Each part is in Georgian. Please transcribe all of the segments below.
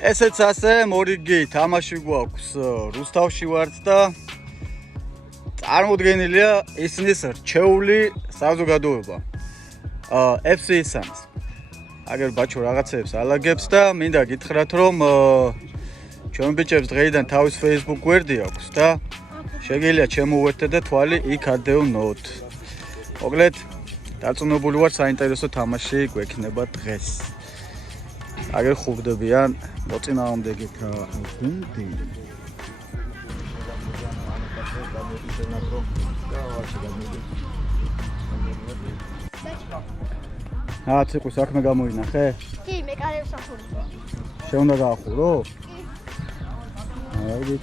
ესეც ასე მორიგი თამაში გვაქვს რუსთავში ვართ და წარმოდგენილია ისნის რჩეული საზოგადოება FC ისანის. აგერ ბაჩო რაღაცებს ალაგებს და მინდა გითხრათ რომ ჩვენ ბიჭებს დღეიდან თავის Facebook გვერდი აქვს და შეგიძლია ჩემოვერთდეთ და თვალი იქ ადევნოთ. მოკლედ დარწმუნებული ვარ საინტერესო თამაში გვექნება დღეს. აგერ ხვდებიან მოწინააღმდეგეთა გუნდი. ციყვის საქმე გამოინახე? კი, მე კარებს ახურე. შენ უნდა გაახურო? აი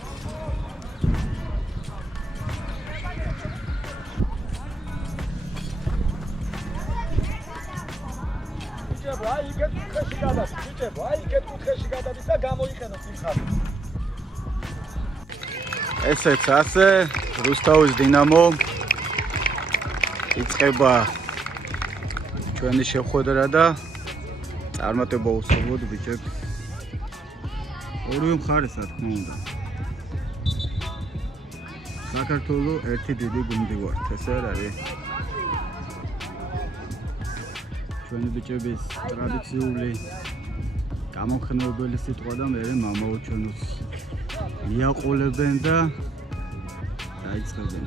ესეც ასე რუსთავის დინამო იწყება ჩვენი შეხვედრა და წარმატება უსურვოთ ბიჭებს ორივე მხარეს რა თქმა უნდა საქართველოს ერთი დიდი გუნდი ვართ ესე არ არის ჩვენი ბიჭების ტრადიციული გამომხნევებელი სიტყვა და მე მამაოჩვენოს მიაყოლებენ და დაიწყებენ.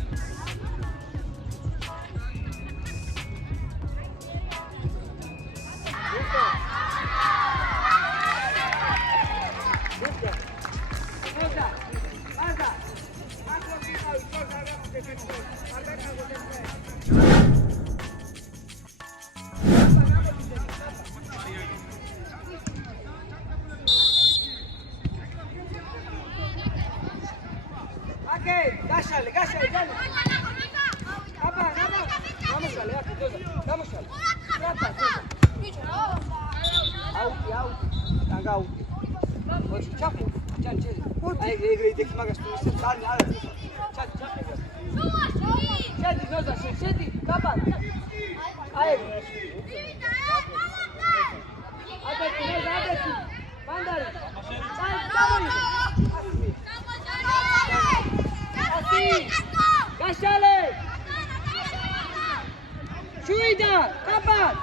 Gashale, dale. Apa. Vamos a leer, vamos a leer. Trata. Out. Tanga out. Oye, chapo. Chan. Ay, de que magas tú se sale nada. Chan. Sedi, kapan. Ay. Adeti. Mandar. Gashale! Chuida! Kapan!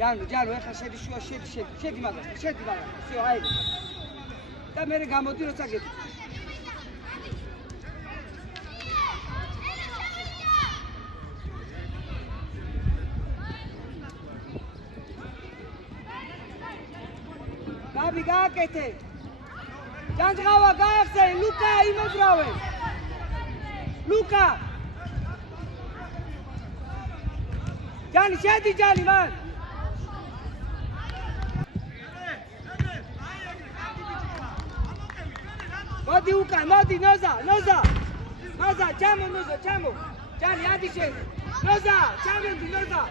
Jalo, ეხლა შედი შუა, შედი მაგას. Всё, აი. და მე გამოდი როცა გეტყვი. Gabi, გააკეთე. ჯანჯღავა გაახსე, ლუკა იმოძრავე. ლუკა. ჯანი, შედი ჯანი, მან. მოდი უკან, მოდი ნოზა. ჩამო. ჯანი, ადი შენ. ნოზა, ჩამოდი ნოზა.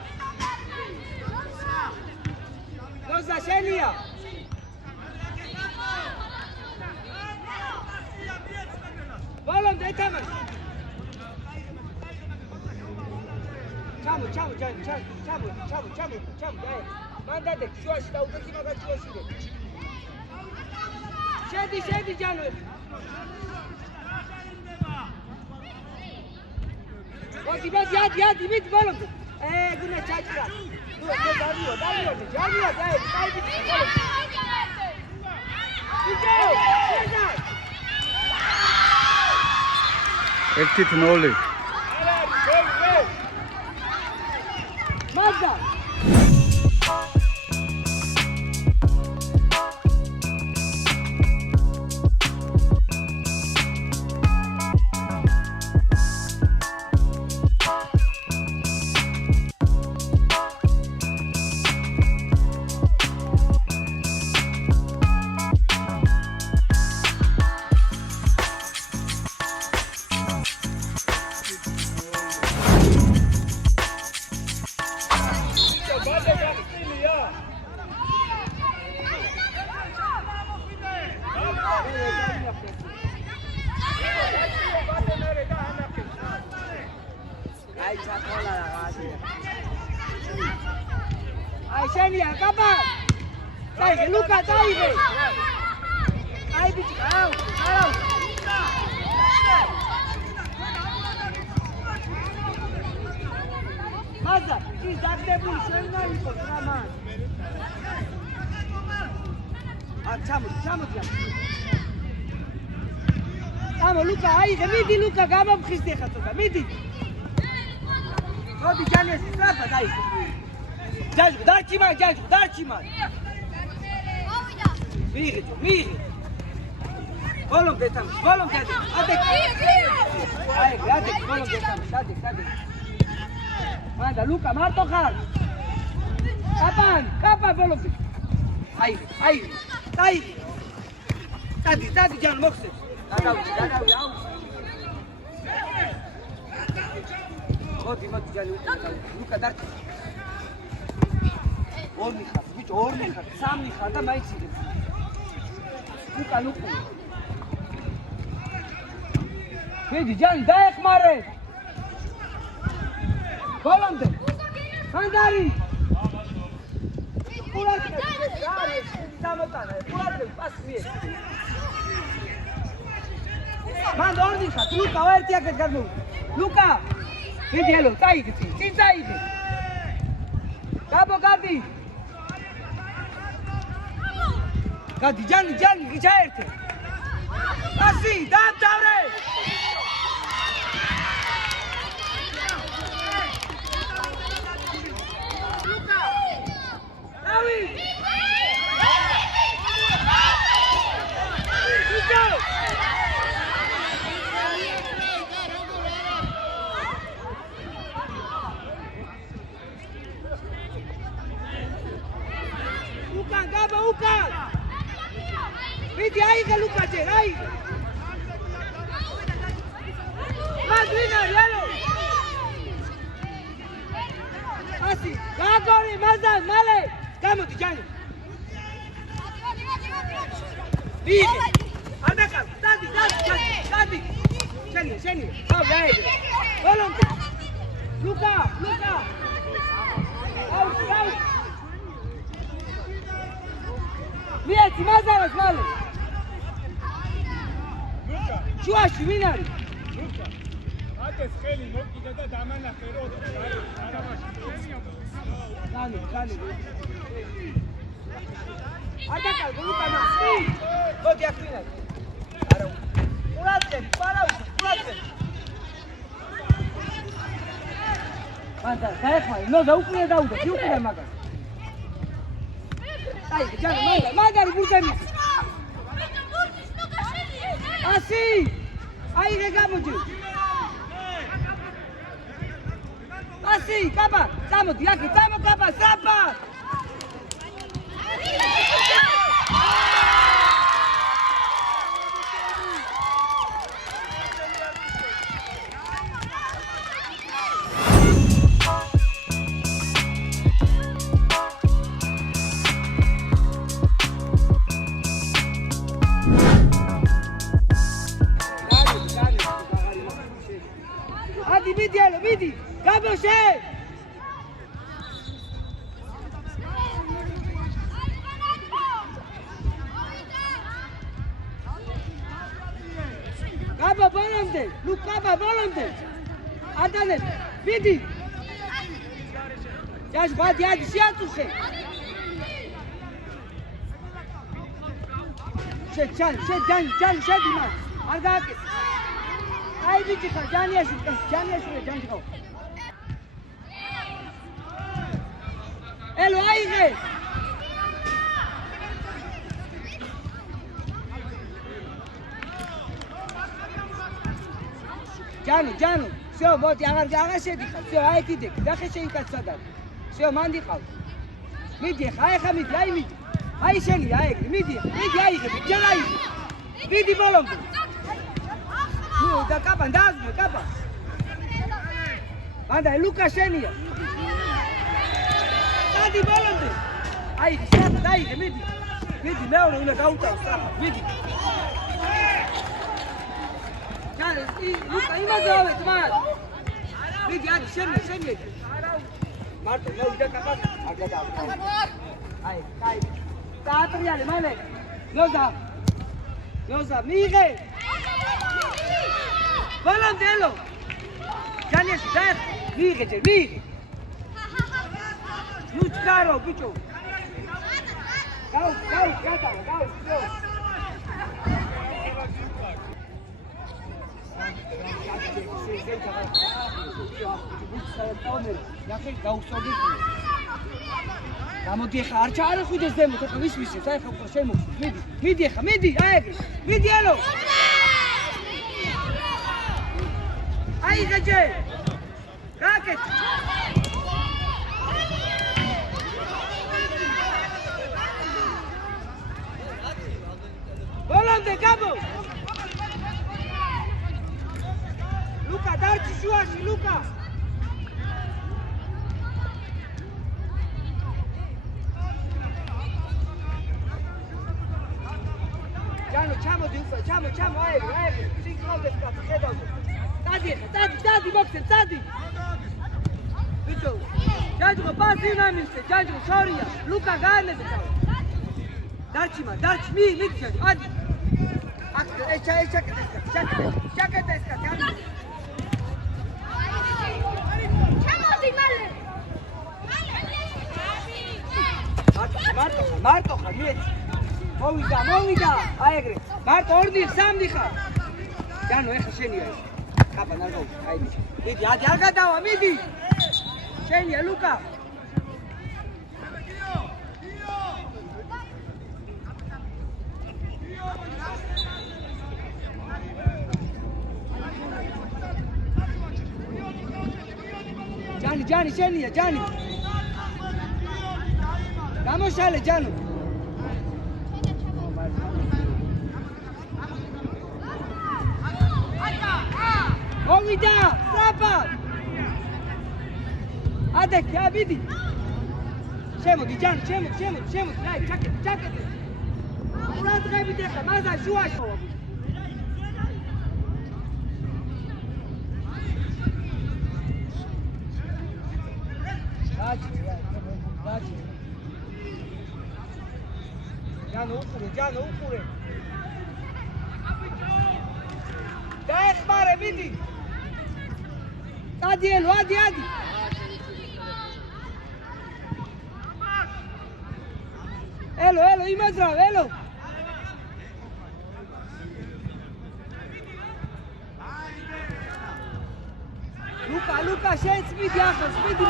ნოზა შენია. Bolom detaman. Çamo, Jani, çamo. Manda de, şuaşı da udaki maga şuaşı de. Şedi Jani. Bak yadi bit bolom. Güne çayçıra. Darıyor. Jani, dai. Ektit noli. Mazda. აი ჩათვალა რაღაცა. აი შენია, კაბა. დაიღე, ლუკა, დაიღე. აი ბიჭი, აუ. მაზა, ის დაგდებული შენ უნდა იყოს რა მან. ჩამოდი. ამო ლუკა, აიღე, მიდი ლუკა, გამომხიზდი ხა ცოტა, მიდი. მოდი ჯანეს სწრაფა დაიღე. ჯაჟუ, დარჩი მან. მიიღე. ბოლომდე თამაშ, ადეკ. აიღე, ბოლომდე თამაშ, ადეკ. მანდა ლუკა, მარტო ხარ. კაპა ბოლომდე. აიღე. დადი ჯან მოხსე. დაგავი, აუ. მოდი ჯანი, ლუკა დარჩი. ორი ხარ, ბიჭო, სამი ხარ და მაინც იღებ. ლუკა. მიდი ჯანი, დაეხმარე. ბოლომდე. ხანდარი. დამოტანა, პასი მიე. მან ორდი ხარ, ლუკა, ერთი აქეთ გადმოვ. ლუკა. მიდი ელო, წაიგე. გაბო გადი. გადი, ჯანი, ჩაერთე. პასი, დაამთავრე. ლუკა. დავი. Luka! Vidi, aige Luka ce, aige! Madrina, ialo! Asi, Gagori, Mazan, Male! Kamo ti Gianni! Vidi! Andaka, dadi! Scegli! Salve, aige! Volonte! Luka! Out! Mieti, Mazaras, Male! Ciuași, vinari! Ates Heli, nu chide da daman la ferot. Cani. Ataca, Luka, na. Godi acquina. Arau. Parau. Manda, dai mai. No, dau da. Fiu cu maga. Ai, Gianni, magari bursami. Asi! Ai, regamo-te. Asi, capa, stamo-te, aqui, capa, strappa! Vidi, Gabo se! Gabo volante, Luka volante. Adane, vidi. Yaş badi hadi siyatuse. Can dima. Argake. Ay bici kal, can yaşıyor, can çıkıyor. Elo, aige! Gianni, всё, вот, აღარ შედიხარ, всё, აი კიდე, დახე შეიკაცადარ. всё, მან დიყავ. მიდი, ხა მიდი. აი შენია, აი ეგრე, მიდი, აიღე, ჯერ აიღე. მიდი ბოლომდე. ნუ, და კაპა. მანდა ლუკა შენია. დადი ბოლომდე. აიღე, შეადა დაიღე, მიდი, მეორე უნდა გაუტაო სწრაფად, მიდი. Lukka, imazove, tmar! მიდი ადი შენი მარტო მოვიდა კაპა არ გადავა აი დაატრიალე მალე ნოზა მიიღე ბალანდელო ჯანიესი და მიიღე ნუ ჩქარო ბიჭო გაუ გამოდი ხა არ ჩაარხვიდეს ზემოთ ხა ვისვისებს აი ხა შემოხსნით მიდი ხა მიდი აი მიდი ალო აი გაჯე რაკეტ ბოლონდე გაბო ლუკა დარჩი შუაში ლუკა ჯანო ჩამოდი უკვე ჩამო აი სიკავდეს კაცი ხედავ დადი მოხსენ დადი ბიჭო ჯაჯღო პასი ნამისე ჯაჯღო შორია ლუკა გაანეზე დარჩი მიდი ადი აქ ჩაკეტეს ჩამოდი მალე მარტო ხარ მიეც მოვიდა აი ეგრე მარტო 2-3 ხარ ჯანო ეხა შენია ეს კაპა ნარგო აი მიდი ადი არ გადავა მიდი შენია ლუკა ჯანი შენია ჯანი გამოშალე ჯანო მოვიდა საპა ადექი აბიდი შემოდი ჯანი შემოდი აი ჩაკეტე ურადღებით ახლა მაზა შუაში დაჭი ჯანო უყურე დაეხმარე მიდი ადიელო ადი ელო იმაძრავ ელო ლუკა შენც მიდი ახლა მიდი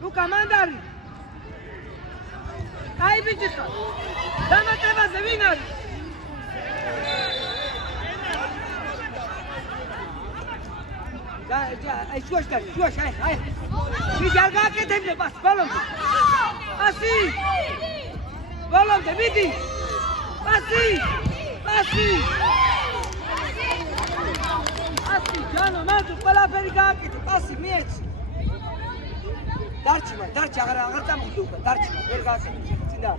ლუკა მანდარი აი ბიჭო დამატებაზე ვინ არის აი შუაში აი მიდი არ გააკეთებინე პას ბოლომდე პასი ბოლომდე მიდი პასი ჯანო მანდ ყველაფერი გააკეთე პასი მიეცი დარჩი აღარ წამოვიდე უკვე დარჩი ვერ გააკეთე წინდა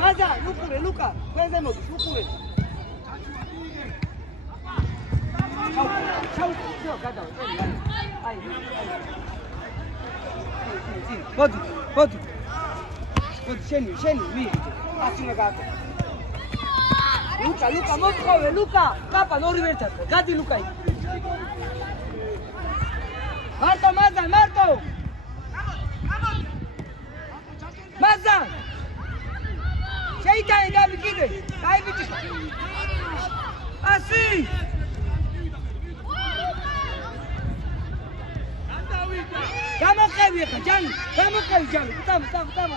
მაზა უყურე ლუკა თქვენზე მოდის უყურე ჩაუ გადავა აი მოდი შენი მიიღე ასე უნდა გააკეთე ლუკა მოთხოვე ლუკა კაპა ორივე ერთად გადი ლუკა მარტო მაზა შეიტანე გაბი კიდე აი ბიჭი ასი გამოყევი ხა ჯანი წამ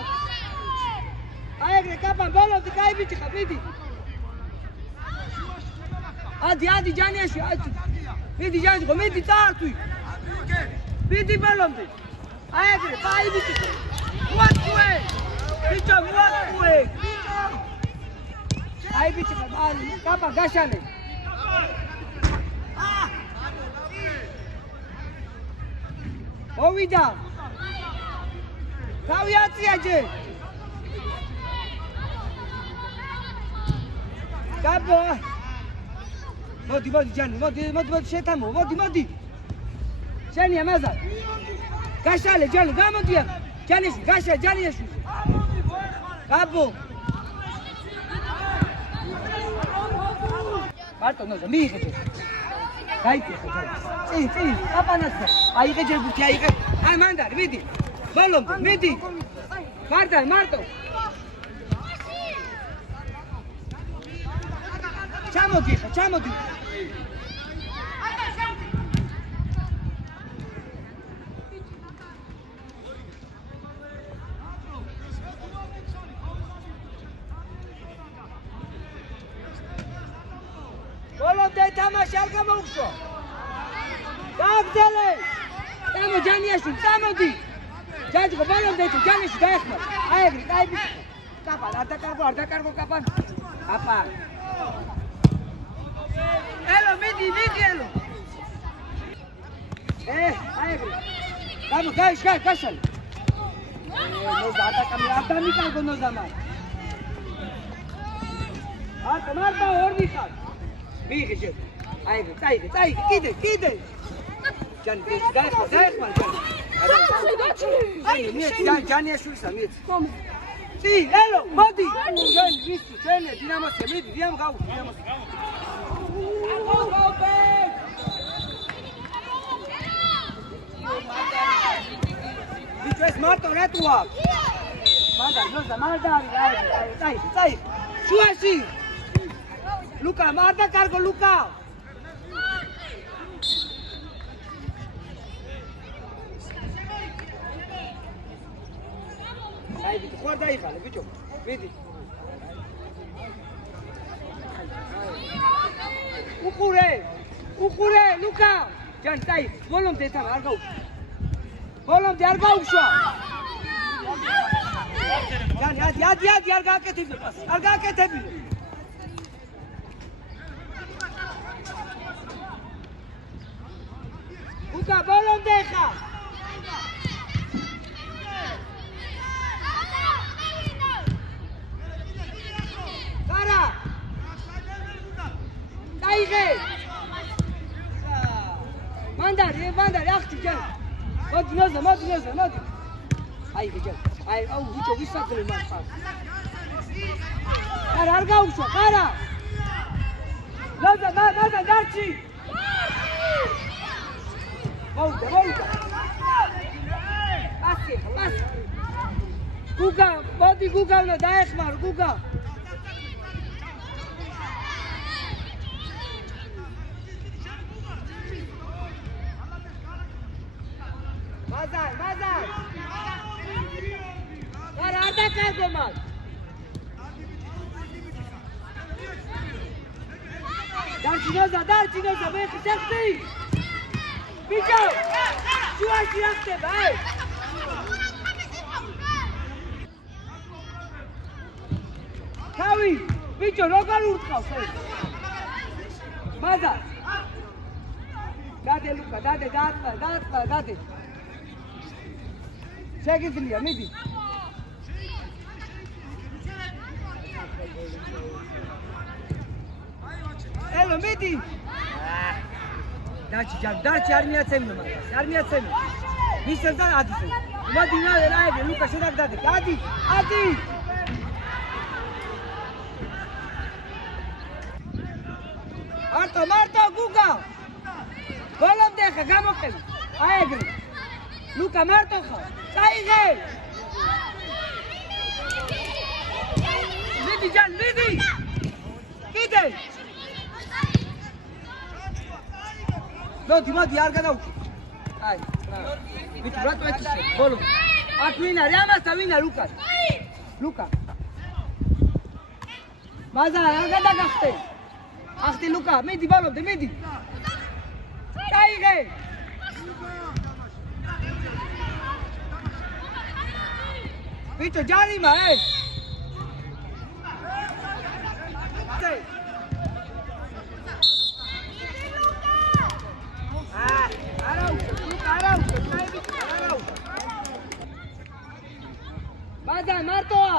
აი ეგრე კაპა ბოლომდე აი ბიჭი ხა მიდი ადი ჯანიაში მიდი ჯანი ხო მიდი წართვი მიდი ბოლომდე აი ეგრე აი ბიჭი უატყუე ბიჭო აი ბიჭი ხა კაპა გაშალე მოვიდა თავი აწია ჯე კაპა მოდი ჯანი მოდი შეთამო მოდი შენია მაზა გაშალე ჯანი გამოდი ჯანიში გაშა ჯანიში გაბო მარტო ნოზა მიიღე გაიქე წინ აპანასა აიღე ჯერბუთი აიღე აი მანდარი მიდი ბოლომდე მიდი მარტო ჩამოდი ბოლომდე თამაში არ გამოუხსო გაგძელე წამო ჯანიაში წამოდი ჯაჯგო ბოლომდე ჯანიაში დაეხმარ აეგრი კაიბი კაპა არ დაკარგო კაპა ელო მიდი ელო აეგრი გამო გაშალე ნოზა არ დამიკარგო ნოზა მარტო ორ მიხარ მიიღე ჯერ აიგე წაიღე კიდე ჯანი დაეხმარ ჯანიაშვილისა მიეც წი ელო მოდი ჯანი ვისი ჩვენე დინამოსე მიდი დინამო გაუ დინამოსე ვიჩეს მარტო რატოა მანდარი წაიღე შუაში ლუკა მარდა კარგო ლუკა აი ბიჭო ხوار დაიხალე ბიჭო მიდი უყურე ლუკა ჯან წაი ბოლომდე თან არ გაუშვა ჯანი ადი არ გააკეთებინო ლუკა ბოლომდე ხა კარა დაიღე მანდარი ახტი ჯან მოდი აიღე ჯან აუ ბიჭო ვისაძლე მარხა კარა არ გაუშვა კარა ნაზა დარჩი მოუდა პასი გუგა მოდი გუგავნა დაეხმარო გუგა მაზარ არა არ დაკარგო მას დარჩი ნოზა მე ხსახტი ბიჭო შუაში რა ხდება აი თავი ბიჭო როგორ ურტყავს ეს მაზარ დადე ლუკა დადე შეგიძლია მიდი ელო მიდი დარჩი არ მიაცემნო მაგას არ მიაცემნო მისცემ და ადისე მოდი რაები ლუკა შედაგ დადი ადი მარტო გუგა ბოლომდე ხა გამოყევი აეგრი ლუკა მარტო ხა წაიღე მიდი ჯან მიდი კიდე მოდი არ გადავუჭი აი ვით რატო ეთიშე ბოლო აქ ვინ არის ამასთან ვინ არის ლუკა მაზა არ გადაგახტე ახტი ლუკა მიდი ბოლომდე მიდი წაიღე ვიტო ჯარიმა ეს მაზა მარტოა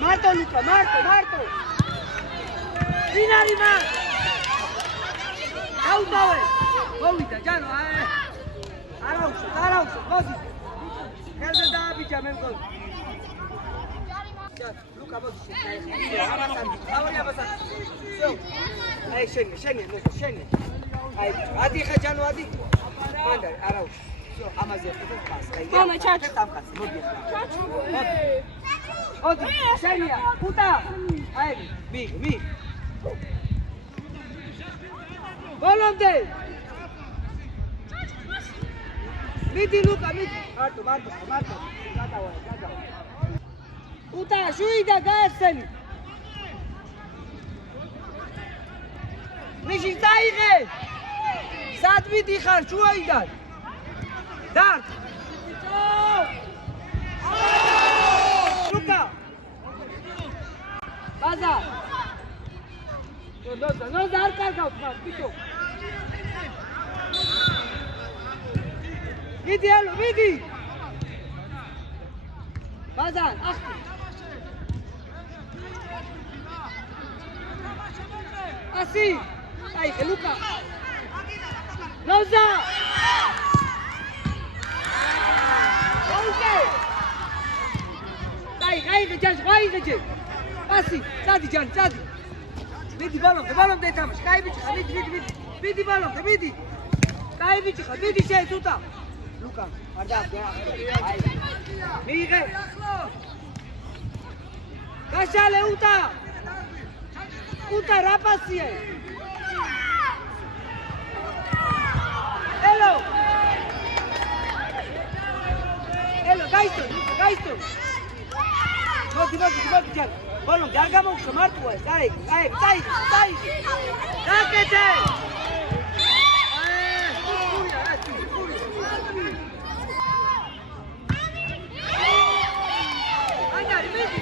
Marto Luca, Marto! Vinari ma! Autave! Ovita, Giano, Arauso, così! Kerda da abica, men così! Luca, così! Avoglia passare! Scegli! Adi, Giano, Adi! Mandare, Arauso! Amazia, Mama, ciao! Odi, Xenia, puta! Aí, Mig. Volante! Midi, Luca, midi! Marto. Cada hora. Puta, ajuda, Gassel! Mishi, taire! Sad midi, khar, shuaidan! Dart! Luca! Baza! No, dar carga, Pito! Vidi! Baza, achter! Assim! Aí, Luca! Noza! Vai, Passi, Sadi. Vidi balon de tamo. Cai bicho, vidi balon, vidi. Cai bicho, vidi sei tuta. Luca, guarda, ai. Mire. Cachale Uta rapassi. Hello, Gaisto. Vodi, Gianni. Balon, Giangamon, Marto, dai. Dacchete! Andare, vedi?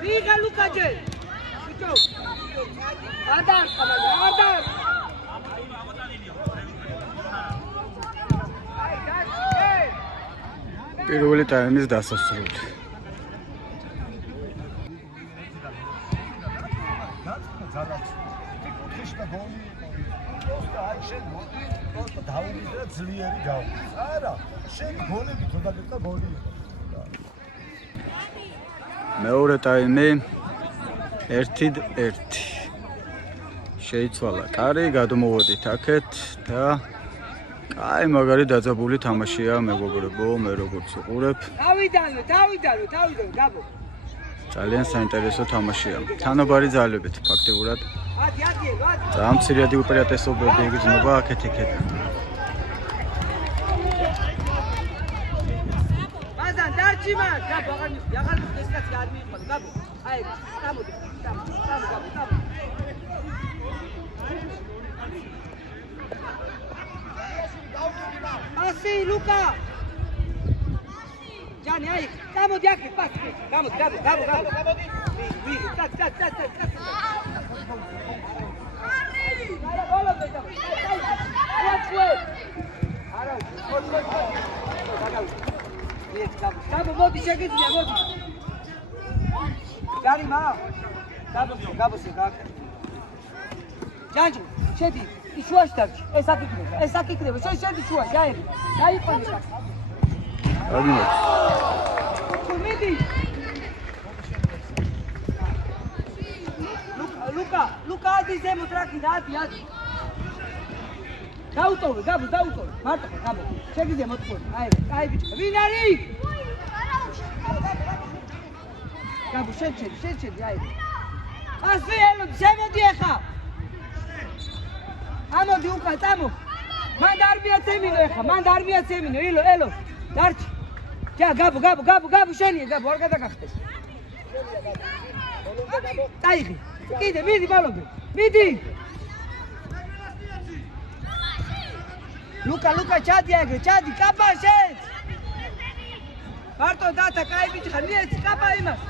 Figa Luca G. Andar. პირველი ტაიმის დასასრული. ძლიერი გავი. არა, შენ გოლები თუნდაც გოლი იყო. მეორე ტაიმი 1-1. შეიცვალა კარი, გადმოვედით აქეთ და აი მაგარი დაძაბული თამაშია მეგობრებო, მე როგორც ვიყურებ. თავიდან, გაბო. ძალიან საინტერესო თამაშია. თანაბარი ძალებით ფაქტიურად. ძალიან მცირედი უპირატესობები იგრძნობა აქეთ-იქეთ. ბაზან დარჩიმა, გაბო, აღარ ესკაც არ მიიღო, გაბო. აი, გამოდი, გაბო. Así, Luca! Gianni, ai, gamodi anche, passi, gamodi. Vieni, sta. Gabo, modi, chega aqui, modi. Gianni, ma. Gabo, Gianni, chedi. შუაში დარჩი. ეს აქ იქნება. შედი შუაში, აი. დაიყვანე აქ. მიდი. ლუკა ადი ზემოთ რაკი და ადი. დაუტოვე, დაუტოვე. მარტო, გაბო. შეგიძლია მოტყუე. აი ბიჭო. ვინ არის? გაბო, შედი, აი. ასე ელო შემოდი ახლა ამოდი უკან წამო მან არ მიაცემინო ახლა მან არ მიაცემინო ელო დარჩი ჯა გაბო შენია გაბო არ გადაგახტეს დაიღი კიდე მიდი ბალობე მიდი ლუკა ჩადი აგრე ჩადი კაპა შენს მარტო დათა კაი ბიჭი ხარ მიეცი კაპა იმას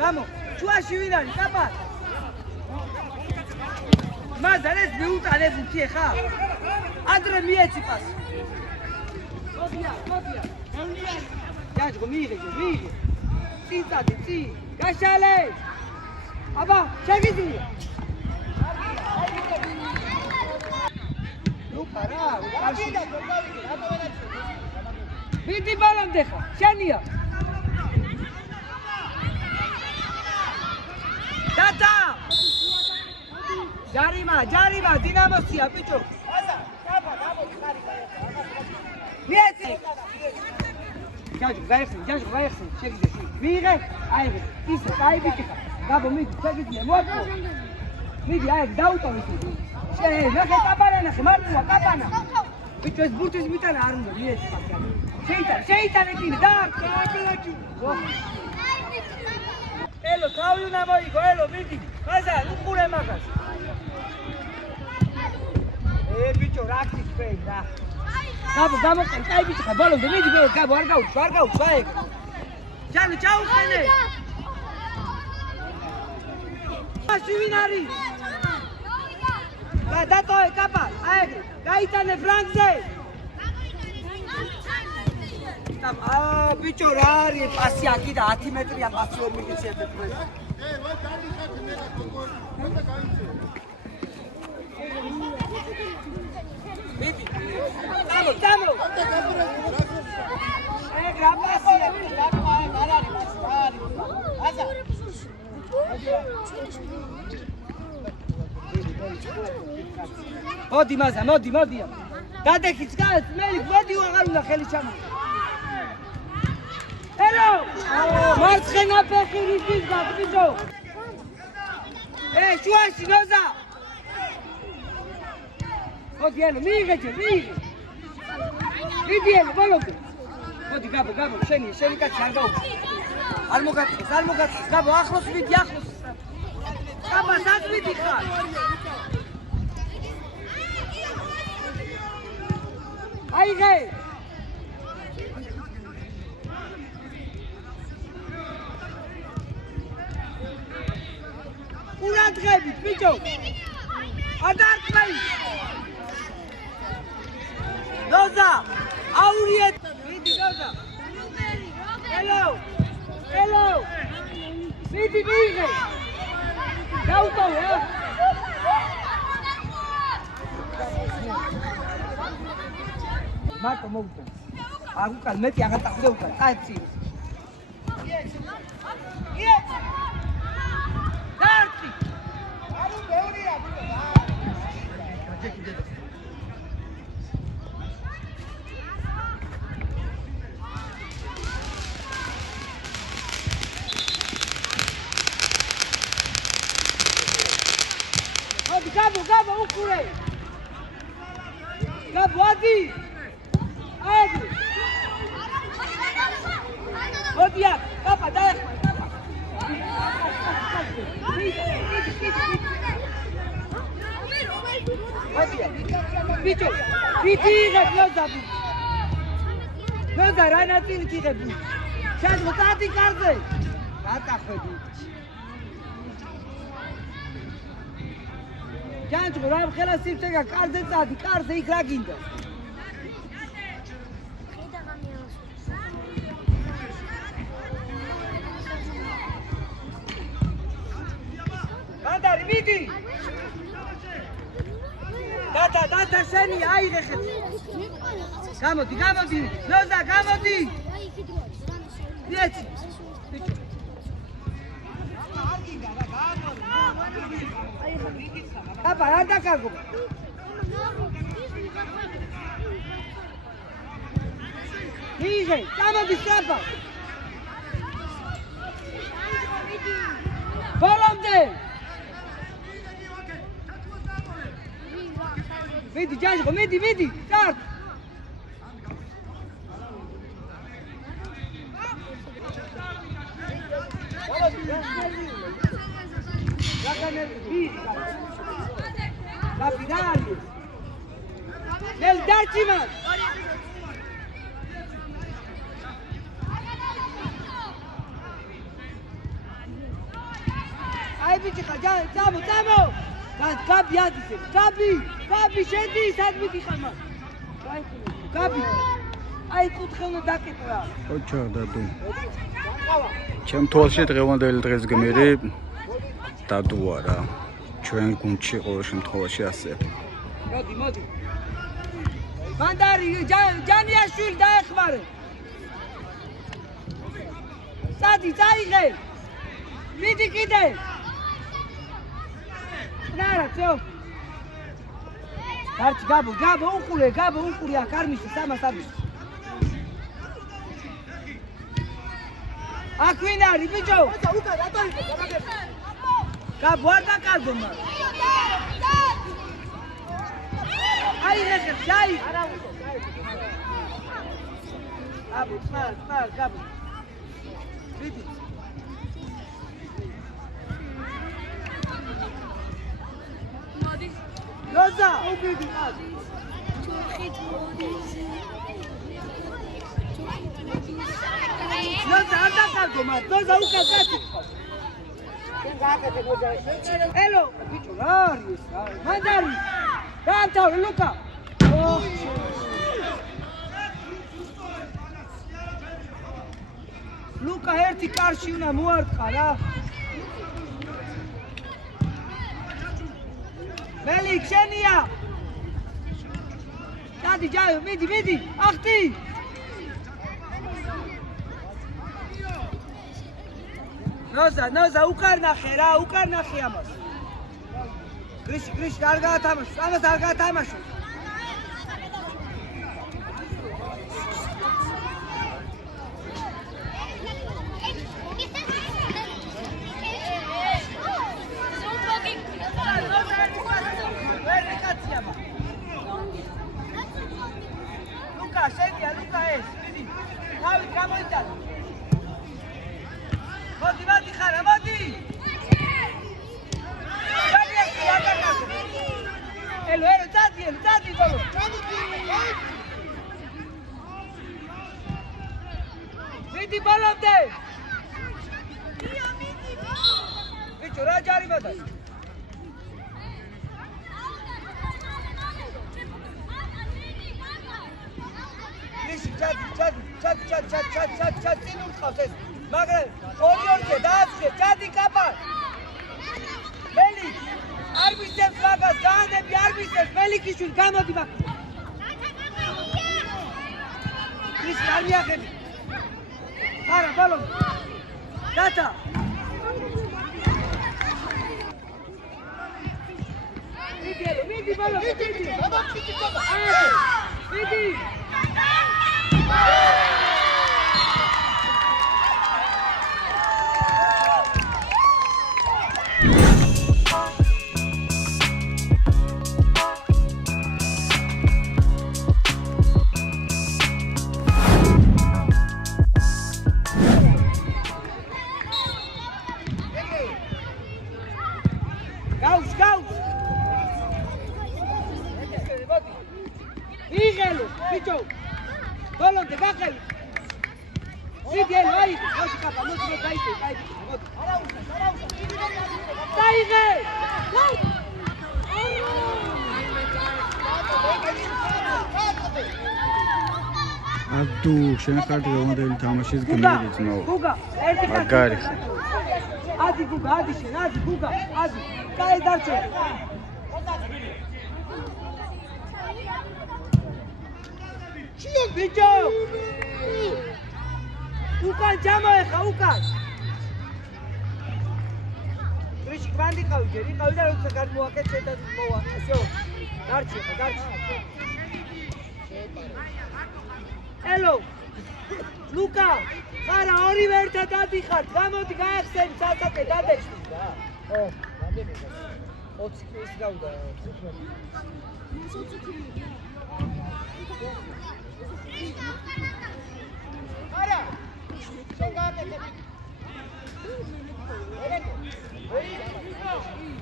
გამო შუაში ვინ არის კაპა მაზარ ეს მიუტანებუთი ხა ადრე მიეცი პას მოდია ჯაჯგო მიიღე წიწადი წი გაშალე აბა შეგიძლია ლუკა რა მიდი ბალამდე ხა შენია დათა ჯარიმა დინამოსია ბიჭო მიეცი ჯაჯგო გაიხსენ შეგიძლია მიიღე აიღე ისე კაი ბიჭი ხა გაბო მიდი შეგიძლია მოაწყო მიდი აიღე დაუტოვე ნახე კაპანა ნახე მარტოა კაპანა ბიჭო ეს ბურთის მიტანა არ უნდა მიეცი შეიტანე კიდე დაარჩი ელო თავი უნდა მოიგო ელო მიდი ხაზარ უყურე მაგას ბიჭო რა ქცი თქვენ რა გაბო გამოყენ კაი ბიჭი ხა ბოლომდე მიდი გაბო არ გაუჩვა ეგ ჯანო ჩაუხენე მაშინ ვინ არის დატოვე კაპა აეგ გაიტანე ფრანგზე ბიჭო რა არის პასი აქიდა 10 მეტრია პასი ვერ მიგიციებთ თქვენ მიდი წამო ეგ რა პასია არ არის აზა მოდი მაზა მოდია დადექიც მელი მოდი აღარ უნდა ხელი ჩამო ელო მარცხენა ფეხი რის გაბიჯო შუაში ნოზა მოდი ელო მიიღე მიდი ელო ბოლომდე მოდი გაბო შენი კაცი არ გაუჩი არ მოგაწყეს გაბო ახლოს მიდი გაბა სად მიდი ხარ აიღე ურადღებით ბიჭო ადარტმეი ნოზა აურიეთ მიდი ნოზა ელო მიდი მიიღე გაუტოვე მარტო მოვუწე არ უკან მეტი აღარ ტახდე უკან კაცი დარტი არ მეურია გაბო უკურე გაბო ადი მოდია კაპა დაეხმარ ბიჭო ბიჭი იღებ ნოზა რა ნაწილით იღებ ჩადმო წადი კარზე დატახვედი ჯანჯღო რა ხელა სიფცეგა კარზე წადი კარზე იქ რა გინდა განდარი მიდი დათა შენი აიღე ხეთ გამოდი ნოზა გამოდი მიეცი ბიჭო აბა რა დაკარგო მიიღე გამოდი საბა ბოლო მიდი ჯაჟღო, მიდი, წართ. Lapidali. Nel darciman. Ai bici khaja, tamo. Gabi adise. Gabi შედი სად მიდიხარ მას? Gabi. Ai კუთხევნო დაკეტვა. ოჩა დადუ. ჩემ თვალში დღევანდელი დღეს გმირი დადუა რა. ჩვენ გუნდში ყოველ შემთხვევაში ასე. მოდი. მანდარი ჯანიაშვილი დაეხმარე. სადი წაიღე. მიდი კიდე. ნარა წო. გარჩ გაბო უყურე აქ არ მისის ამას არ მისის. აქ ვინ არის ბიჭო? უკან რატო იყო გამაგებ. გაბო არ დაკარგო მაგ. აი რეგე ჯაი. არა უკო. აბუ წარ გაბო. ვიდი. Loza, ubidi az. Loza, anda caldo, ma Loza uka gati. Hello, bicho, Arius, Mandari. Canta, Luca. Oh. Luca erti karshi una muartqa ra. Melik, შენია. დადი, ჯაიო, მიდი, ახტი. ნოზა, უკარ ნახე ამას. გრიში, არ გაათამაშო, ამას არ გაათამაშო. Luca es, vedi. Davi, გამოიტან. მოდი ხარა, მოდი. ელო, დადი ბოლო. მიდი ბოლომდე. ბიჭო, რა ჯარიმადა? ჩად წინ უთხავს ეს მაგრამ ორიორზე დაასვე ჩადი კაპა მელი არ მისცემს მაგას გაანები არ მისცემს მელიქიშვილი გამოდი მაგ ის არ მიაღები არა ბალონ დათა მიდი ბალონ მიდი Gaus! Იღელო, ბიჭო! ბოლომდე გახელი! სიდიელო, აიღე! მოდი კაპა, მოდი გაიგე, მოდი! არა უსა! დაიღე! აბდუ, შენ ხარ დღევანდელი თამაშის გმირი ძმაო. გუგა, ერთი ხარ. მაგარი ხარ. ადი გუგა, ადი. კაი დარჩე. ჩიო ბიჭო! უკან ჯამოეხა, უკან. ვიში კვანდი ყავი, ჯერი ყავი და როცა გადმოაკეთ შეტად მოვა. ასო. დარჩი. ელო. ლუკა, ხარა ორივე ერთად ადიხართ. გამოდი გაახსენ სასაკე დადეშდი რა. ო, რამდენი? 20 კილოს გავიდა. არა. შენ გააკეთებ.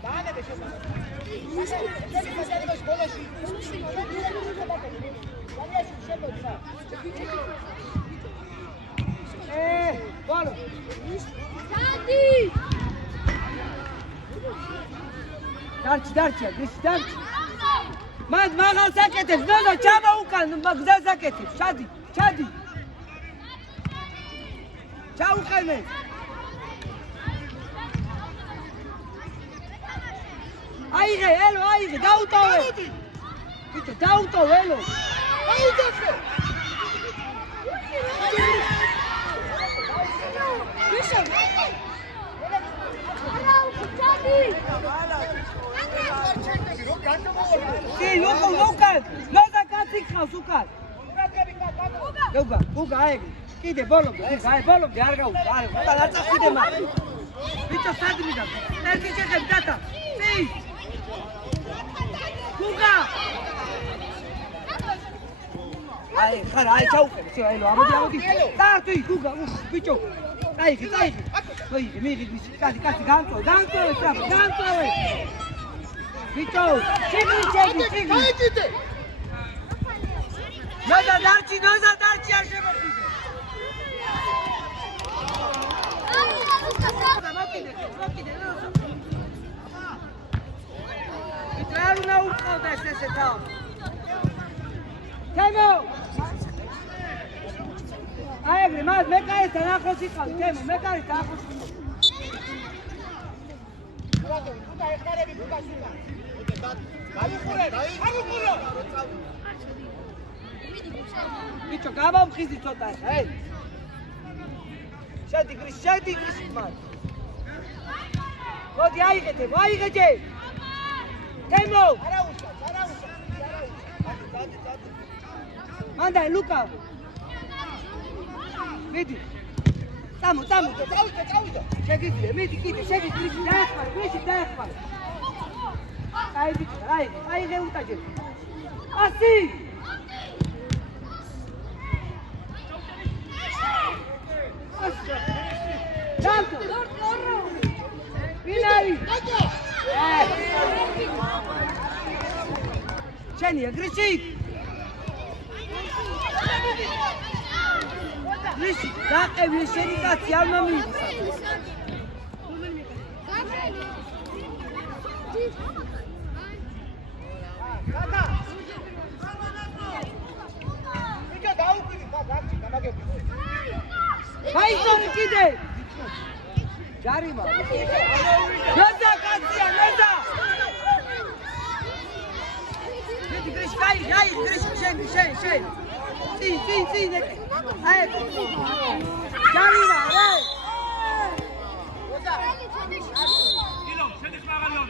დააგეთე შენ. ბოლო. დარჩი, დარჩი. მან მაღალს აკეთებს, ნო, ჩამა უკან, გზას აკეთებს. ჩადი. ჩაუყენე. აიღე, ელო, დაუტოვე. ბიჭო, დაუტოვე, ელო. აუგახე. ვიშა. ნოზა კაცი ხავს უკან. გუგა, აიღე. კიდე ბოლომდე არ გაუწა. უკან არ წახიდე მაგ. ბიჭო, სადმიდა. ერთი შეხებ დათა. წი. გუგა. აი, ჩაუყენე. შე, ელო, ამოდი. დარტი, გუგა, ბიჭო. აიღე. მიიღე, კაცი, განწოვე, სწრაფად, განწოვე. ბიჭო, შეგრი. გაიგიდე. ნოზა დარჩი არ შემოგვიდე. მოკიდე. ვიტრა უნდა უყავდა ესე და. თემო. აეგრე, მეკარესთან ახლოს იყავი, თემო, მეკარესთან ახლოს. გუგა ეხარები გუგას უკან. გავიხურე. ბიჭო, გავამხიზი ცოტა, ჰეი. შედი გრიში მან. მოდი აიღე ჯე. თემო. არა უშავს. მანდა ლუკა. მიდი. წამო. წავიდე. შეგიძლია, მიდი კიდე, შეგიძლია, დაეხმარ. აი ბიჭო, აიღე უტაჯე. ასი. Tanto! Vinari! Ceni, agresiv! Grisi, დაყევი შენი კაცი არ მომიდის. კაკა! ვიჯა დაუკვირი, გაგჩი, გამაგები. Haizori kide! Jarima! Nozda kazia, nozda! Neti grish, grish, shen! Si, neti! Hai! Jarima, hai! Nozda! Kilo, shedis magalon!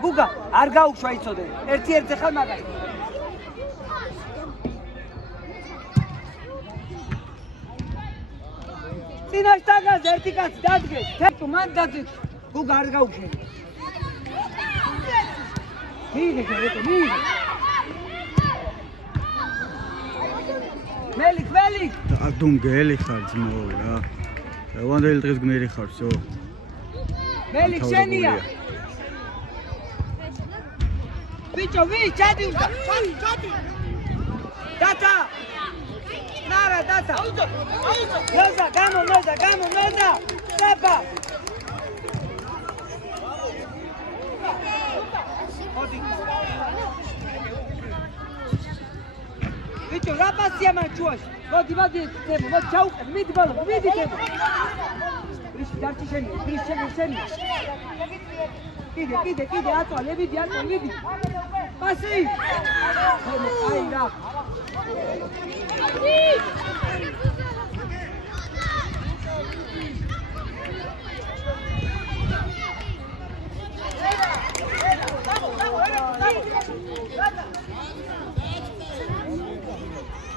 გუგა, არ გაუშვა იცოდე. ერთი ხალ მაგარი. წინაშ დაგას ერთი კაცი დადგეს. თეთრ მან დაძე. გუგა არ გაუშვენ. მიიღე. მელიქ. ადუმ გელი ხარ ძმაო რა. ლევანდელი დღეს გმირი ხარ, всё. მელიქ შენია. ბიჭო, ჩადი. დათა. ნარა დათა. ნოზა, გამო. დაბა. ბიჭო, რა პასია მაჩუაში. მოდი, თემო, მოდი ჩაუყენ, მიდი ბოლო, მიდი თემო. გრიში, დარჩი შენია. კიდე აწვალე, მიდი. პასი. აი რა.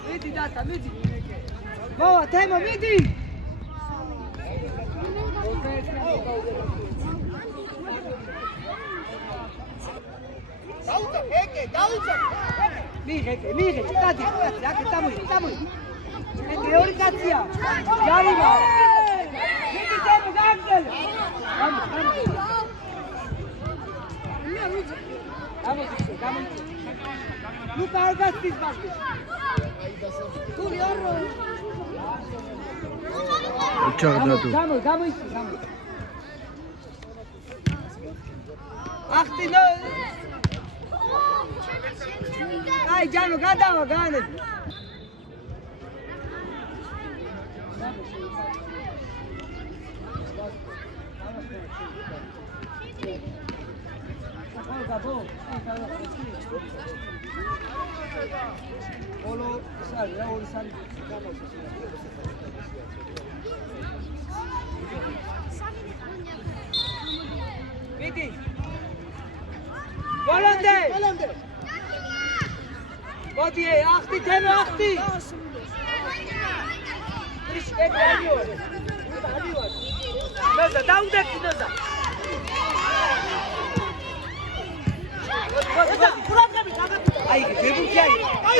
მიდი დათა, მიდი. მოვა, თემო, მიდი. დაუწე. მიღე, კაცი, აქ წამოი. ეს ორი კაცია. ჯარიმა. მიდი თემო, გამძელ. გამოიწე. ნუ კარგასთვის მაგის. თული ორო. ჩაგდადო. გამოიწე. ახტინო. აი ჯანო გადავა განები. Olo, sali, la ori sali. Vedi. Volante. Vodi, achti, teme achti. Ish, Noza, daudeki noza. Ai, che bucchiai. Ai.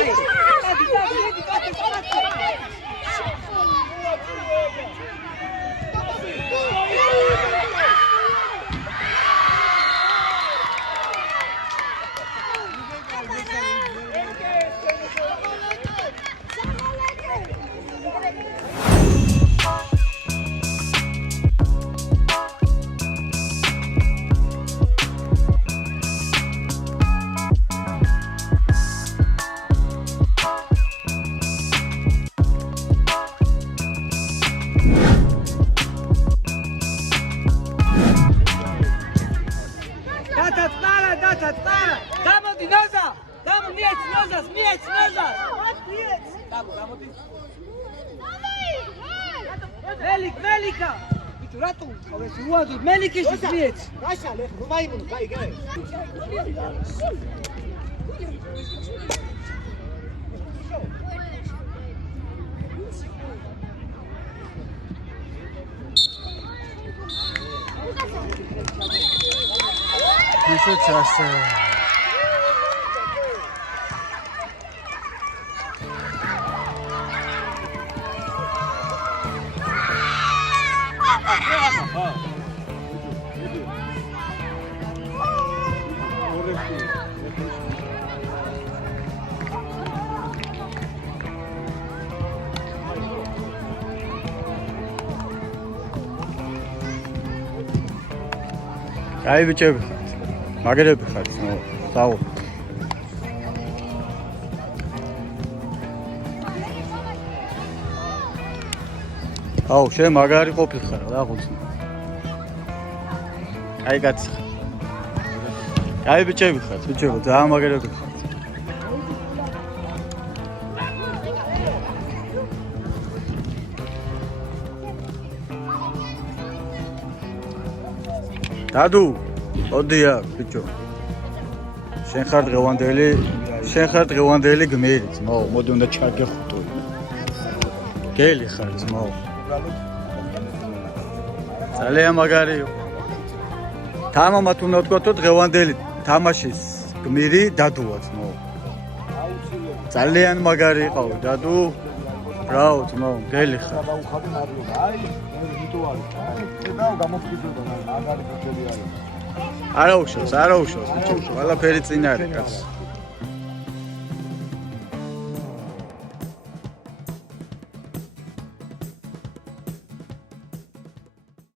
Tara. Damodi noza. Damo mieć nozas. Damodi. Velika. Tu ratu, ove su uadu, Melik is mieć. Rasha, leh, rumaimun, kai ge. Nasıl çarşı? Ay biçim. Magere bixat. Sağ აუ, შენ მაგარი ყოფილხარ, რა ხუთი. აი კაცი. აი ბიჭები ხართ, ბიჭებო, ძალიან მაგარები ხართ. დადუ, ოდია, ბიჭო. შენ ხარ დღევანდელი გმირი, ძმაო, მოდი უნდა ჩაგეხუტო. გელი ხარ, ძმაო. ძალიან მაგარია. თამამად უნდა ვთქვათო დღევანდელი თამაშის გმირი დადუა ძმაო. ძალიან მაგარი იყავ დადუ. ბრავო ძმაო, გელი ხარ. აი, ნიტო არის. და გამოფხიზება მაგარი ფოთელი არის. არა უშავს, ბიჭო. ყველაფერი წინ არის კაცი.